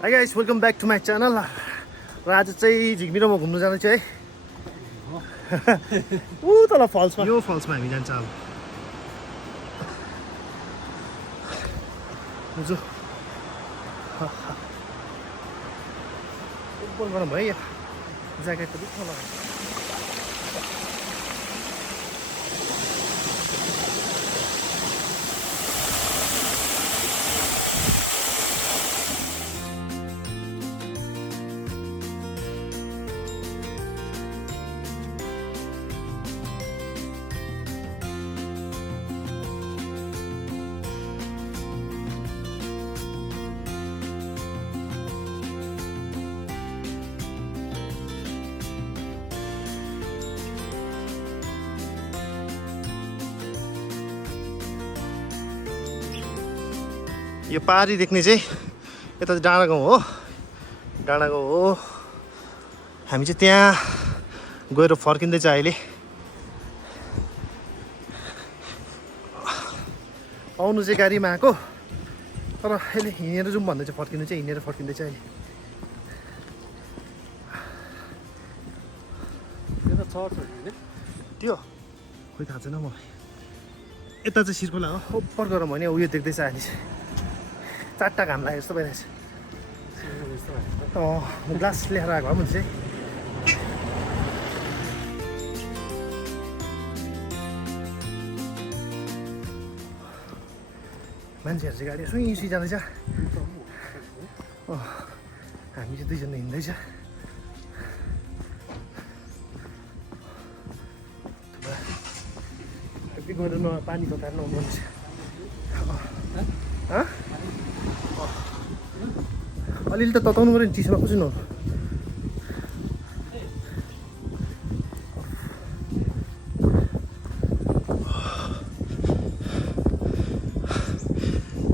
Hi guys, welcome back to my channel. र आज चाहिँ झिक्मी र म घुम्न जाँदैछु है। ऊ तल फल्समा, यो फल्समा हामी जान्छ अब। बुझ्यो? ओपन गर्नु भयो यार। ज्याकेट त दुःख लाग्यो। यो पारी देख्ने चाहिँ यता चाहिँ डाँडा गाउँ हो। डाँडा गाउँ हो। हामी चाहिँ त्यहाँ गएर फर्किँदैछ अहिले। आउनु चाहिँ गाडीमा आएको, तर अहिले हिँडेर जाउँ भन्दै चाहिँ फर्किनु चाहिँ हिँडेर फर्किँदैछ अहिले। त्यो खोइ थाहा छैन मलाई। यता चाहिँ सिरकोला हो। ओपर गरौँ भने उयो देख्दैछ अहिले चाहिँ। चारवटा घाम लाग्यो जस्तो भइरहेछ। ग्लास लिएर आएको हो भने चाहिँ मान्छेहरू चाहिँ गाडी सुई सुई जाँदैछ। हामी चाहिँ दुईजना हिँड्दैछ। गएर पानी तताएर नआउनुपर्छ। अलिअलि त तताउनु पऱ्यो नि, चिसोमा कसरी नहुनु।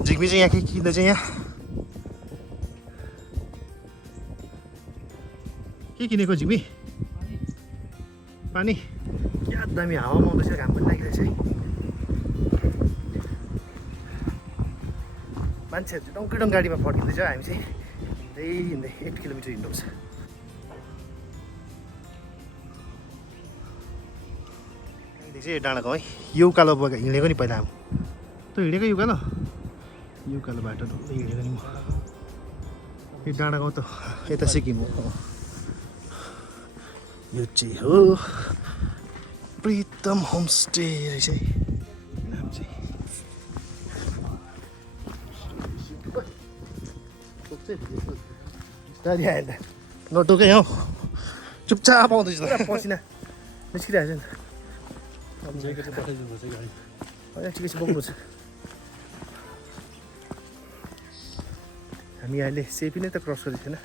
झिक्मी चाहिँ यहाँ के किन्दैछ? यहाँ के किनेको झिक्मी? पानी। क्या दामी हावामा आउँदैछ, घाम पनि लागिरहेछ है। मान्छेहरू चाहिँ डङ्की गाडीमा फर्किँदैछ। हामी चाहिँ हिँड्दै 1 किलोमिटर हिँड्नुपर्छ। चाहिँ डाँडा गाउँ है। यो उकालो हिँडेको नि पहिला। त हिँडेको यो उकालो बाटो हिँडेको नि म। यो डाँडा गाउँ त यता सिक्किम हो। यो चाहिँ हो प्रितम होमस्टे रहेछ है नाम चाहिँ। गाडी आयो त नटोकै हौ, चुपचाप आउँदैछ त। पसिना निस्किरहेको छ नि। ठिकै छ, बोक्नु छ। हामी अहिले सेपी नै त क्रस गरेको थिएन।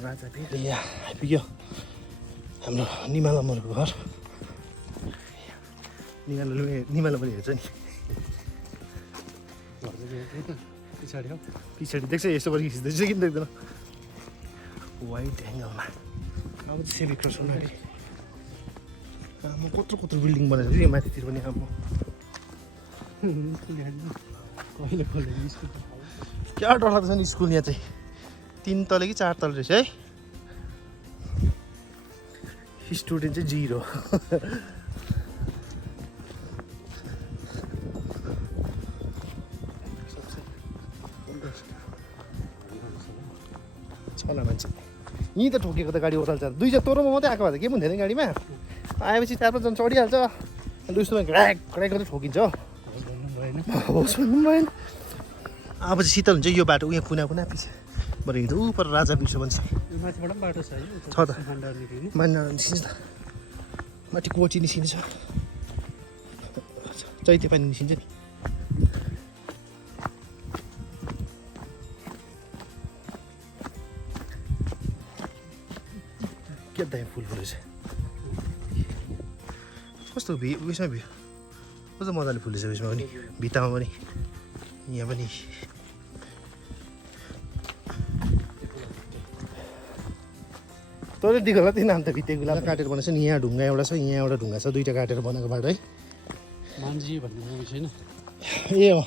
राजा यहाँ आइपुग्यो हाम्रो निमालमहरूको घर। निमालो पनि हेर्छ नि। पछाडि देख्छ यस्तो गरी खिच्दैछ किन देख्दैन। वाइट एङ्गलमा अब चाहिँ सेमी क्रस हुनु अरे। म कत्रो बिल्डिङ बनाएको छु माथितिर पनि। अब क्या डर लाग्छ नि स्कुल। यहाँ चाहिँ 3 तले कि 4 तले रहेछ है। स्टुडेन्ट चाहिँ 0। छला मान्छे यहीँ त ठोकेको त गाडी ओह्राल्छ। 2 जना तँरो मात्रै आएको भए त के पनि थिएन गाडीमा। आएपछि 4-5 जना चढिहाल्छ। अन्त उस्तोमा घ्राक गर्दै ठोकिन्छ। भएन। अब चाहिँ शीतल हुन्छ यो बाटो। उहाँ कुना पछि बरु हिँड्दा ऊ पर राजा बिर्सो भन्छ। माथिबाट पनि बाटो छ त। मान्डा निस्किन्छ त। माथि कोची निस्किन्छ। चैते पानी निस्किन्छ नि। के दामी फुल फुलेछ। कस्तो उयसमा भयो, कस्तो मजाले फुलेछ उयसमा पनि, भित्तामा पनि, यहाँ पनि। तैँले दिएको होला त्यो नाम त भित्ते गुलाब काटेर बनाएको छ नि। यहाँ ढुङ्गा एउटा छ, यहाँ एउटा ढुङ्गा छ, 2टा काटेर बनाएको बाटो है। मान्छे भन्ने छैन। ए हो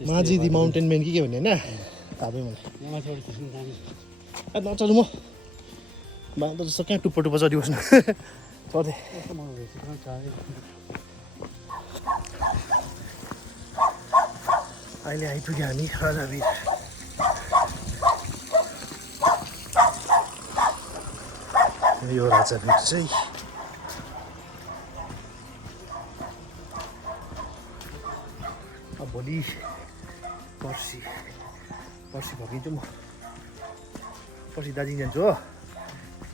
माझी दि माउन्टेन मेन के भन्ने होइन थाहा भयो मलाई नचढु म बाँदर जस्तो कहाँ टुप्पो टुप्पो चढिबस्नु चढ्दै अहिले आइपुग्यो हामी राजाभिर यो राजाभिर चाहिँ अब भोलि पर्सि फर्किन्छु म पर्सि दार्जिलिङ जान्छु हो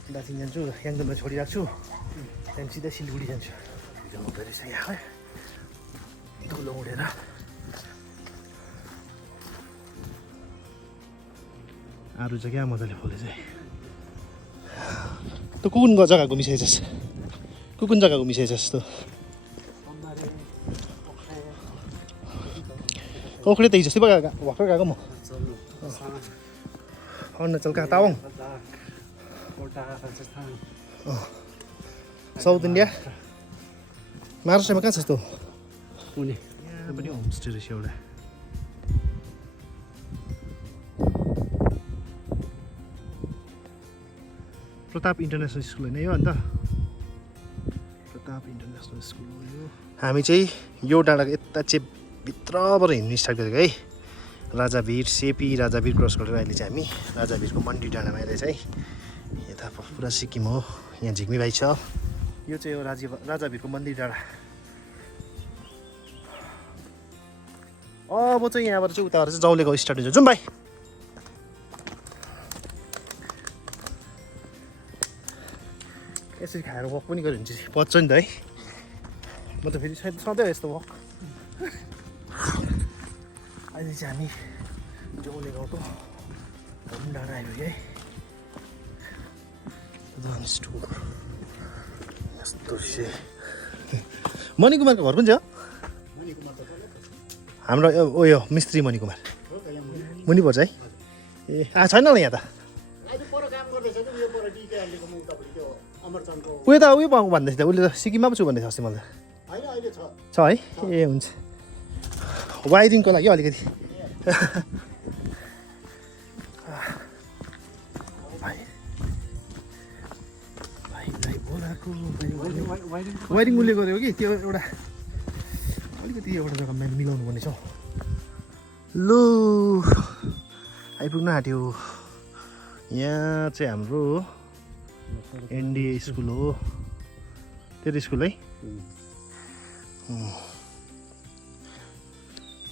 दार्जिलिङ जान्छु याङदममा छोडिराख्छु त्यहाँदेखि सिधै सिलगढी जान्छु हिजो हुँदो रहेछ यहाँ है धुलो उडेर आरू चाहिँ क्या मजाले फुलेछ तँ कुन जग्गा घुमिसकेछस् कुन जग्गा घुमिसकेछस् तँ ओखरे त हिजो अस्ति भर्खर गएको म अरुणाचल कहाँ तावाङ साउथ इन्डिया महाराष्ट्रमा कहाँ छस् तँ पुणे यहाँ पनि होमस्टे रहेछ एउटा प्रताप इन्टरनेसनल स्कुल होइन यो अन्त प्रताप इन्टरनेसनल स्कुल हो यो हामी चाहिँ यो डाँडाको यता चाहिँ भित्रबाट हिँड्नु स्टार्ट गरेको है राजाभिर सेपी राजाभिर क्रस गरेर अहिले चाहिँ हामी राजाभिरको मन्डी डाँडामा अहिले चाहिँ यता पुरा सिक्किम हो यहाँ झिक्मी भाइ छ यो चाहिँ हो राजाभिरको मन्दिर डाँडा अब चाहिँ यहाँबाट चाहिँ उताबाट चाहिँ जौलेको स्टार्ट हुन्छ जाउँ भाइ यसरी खाएर वक पनि गऱ्यो भने चाहिँ पच्छ नि त है म त फेरि सधैँ यस्तो वक अहिले चाहिँ हामी जौले गाउँको होम डाँडा आइपुग्यो है स्टोर यस्तो मणिकुमारको घर कुन चाहिँ हो हाम्रो उयो मिस्त्री मणिकुमार मुनि पर्छ है ए छैन होला यहाँ त उयो त उयो पाएको भन्दैछ त उसले त सिक्किममा पो छु भन्दैछ अस्ति मलाई छ है ए हुन्छ वाइरिङको लागि अलिकति वाइरिङ उसले गरेको कि त्यो एउटा अलिकति एउटा जग्गा मैले मिलाउनु पर्ने छ लु आइपुग्न आँट्यो यहाँ चाहिँ हाम्रो एनडिए स्कुल हो त्यो स्कुल है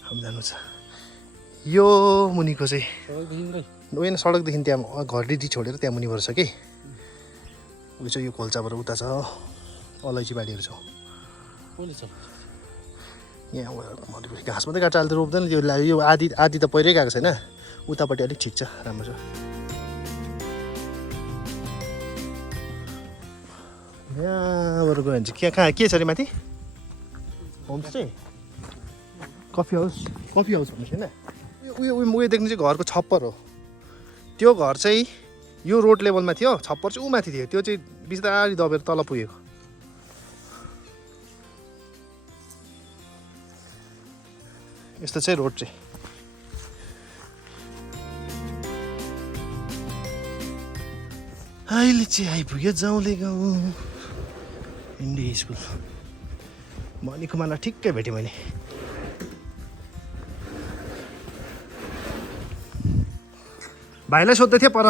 अब जानु छ यो मुनिको चाहिँ होइन सडकदेखि त्यहाँ घरडेटी छोडेर त्यहाँ मुनि पर्छ कि उयो चाहिँ यो खोल्चाबाट उता छ अलैँची बारीहरू छ यहाँ घाँस मात्रै काट्छ अहिले त रोप्दैन त्यो यो आधी त पहिरै गएको छैन उतापट्टि अलिक ठिक छ राम्रो छ यहाँबाट गयो भने चाहिँ कहाँ के छ अरे माथि होमस्टे कफी हाउस भन्नुहोस् होइन उयो देख्नु चाहिँ घरको छप्पर हो त्यो घर चाहिँ यो रोड लेभलमा थियो छप्पर चाहिँ ऊ माथि थियो त्यो चाहिँ बिस्तारै दबेर तल पुगेको यस्तो चाहिँ रोड चाहिँ अहिले चाहिँ आइपुग्यो जौले गाउँ इन्डिया स्कुल मणिकुमारलाई ठिक्कै भेटेँ मैले भाइलाई सोध्दै थिएँ पर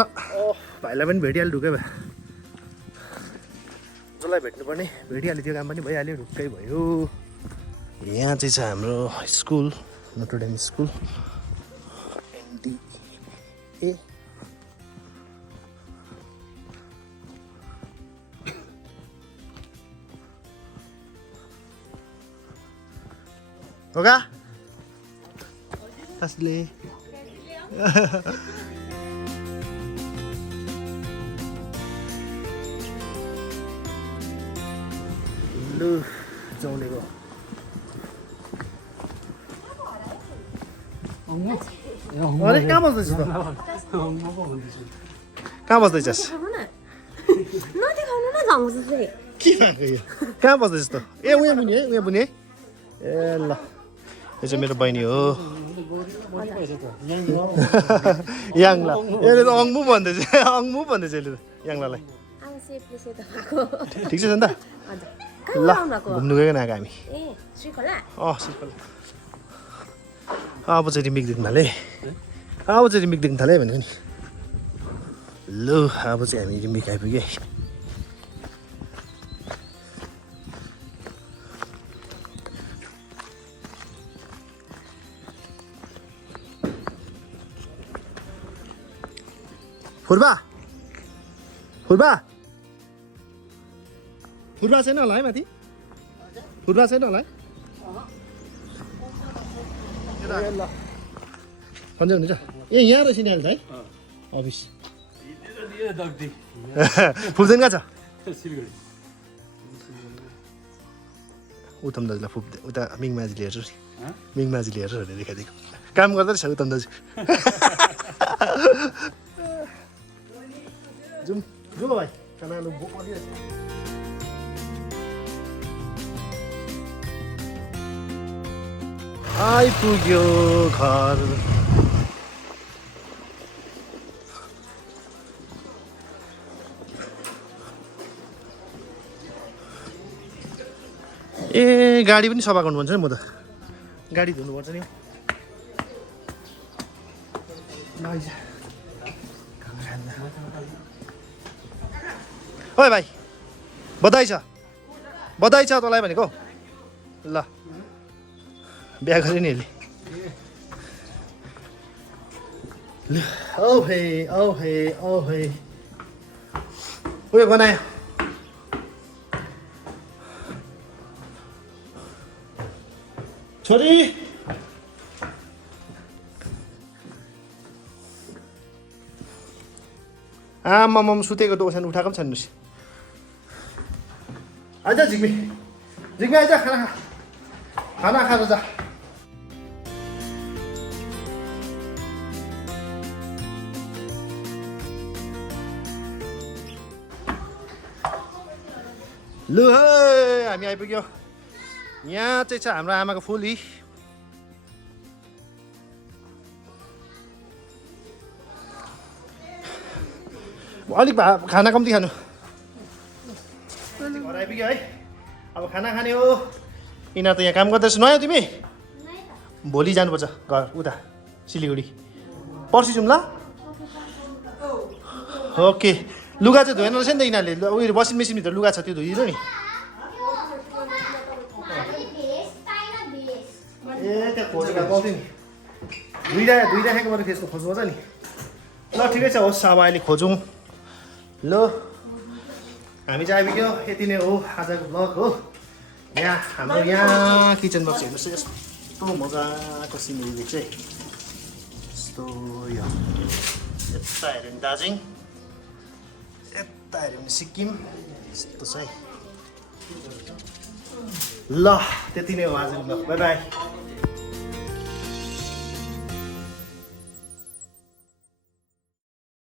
भाइलाई पनि भेटिहाल्यो ढुक्कै भयो जसलाई भेट्नुपर्ने भेटिहाल्यो त्यो काम पनि भइहाल्यो ढुक्कै भयो यहाँ चाहिँ छ हाम्रो स्कुल नोटरडेम स्कुल एनडिए होगा कसले लु जौलेको अरे कहाँ बस्दैछ त कहाँ बस्दैछस् के भएको यो कहाँ बस्दैछ त ए उहाँ मुनि है ए ल यो चाहिँ मेरो बहिनी हो याङला यसले त अङ्मु भन्दैछ अङ्मु भन्दैछ यसले त याङलालाई अब सेपले सेतो भएको ठिक छ नि त हजुर ल कहाँ आउनको घुम्नु गएको आएको हामी ए श्रीखोला श्रीखोला अब चाहिँ रिमिक देख्न थालेँ अब चाहिँ रिमिक देख्न थालेँ भनेको नि ल अब चाहिँ हामी रिमिक आइपुग्यो फुर्बा फुर्बा फुर्बा छैन होला है माथि फुर्बा छैन होला है सन्चै हुनुहुन्छ ए यहाँ रहेछ नि अहिले त है अफिस फुप्दैन कहाँ छ उत्तम दाजुलाई फुप्दै उता मिङमाझीले हेर्छु नि मिङमाझीले हेर्छु भनेर देखाइदिएको काम गर्दै रहेछ उत्तम दाजु जाउँ जाउँ भाइ खाना लु आइपुग्यो घर ए गाडी पनि सफा गर्नुपर्छ नि म त गाडी धुनुपर्छ नि ओइ भाइ बधाई छ तँलाई भनेको ल बिहा गरे नि यसले औ हे उयो गनायो छोरी आमाम सुतेको ओछ्यान उठाएको पनि छैन आइज झिक्मी आइज खाना खाएर जा लु है हामी आइपुग्यो यहाँ चाहिँ छ हाम्रो आमाको फुली अलिक खाना कम्ती खानु घर आइपुग्यो है अब खाना खाने हो यिनीहरू त यहाँ काम गर्दैछ नआयो तिमी भोलि जानुपर्छ घर उता सिलगढी पर्सि जाउँ ल ओके लुगा चाहिँ धोएन रहेछ नि त यिनीहरूले उयो वासिङ मेसिनभित्र लुगा छ त्यो धोइदिनु नि ए त्यहाँ खोजेर पाउँथ्यो नि धुइराखेको मैले त्यसको खोज्नुपर्छ नि ल ठिकै छ होस् अब अहिले खोजौँ ल हामी चाहिँ आइपुग्यो यति नै हो आजको ब्लग हो यहाँ हाम्रो यहाँ किचन बक्स हेर्नुहोस् यस्तो मजाको सिनेरी देख्छ है यस्तो यो यता हेऱ्यो भने दार्जिलिङ यता हेऱ्यो भने सिक्किम यस्तो छ है ल त्यति नै हो आजको ब्लग बाई बाई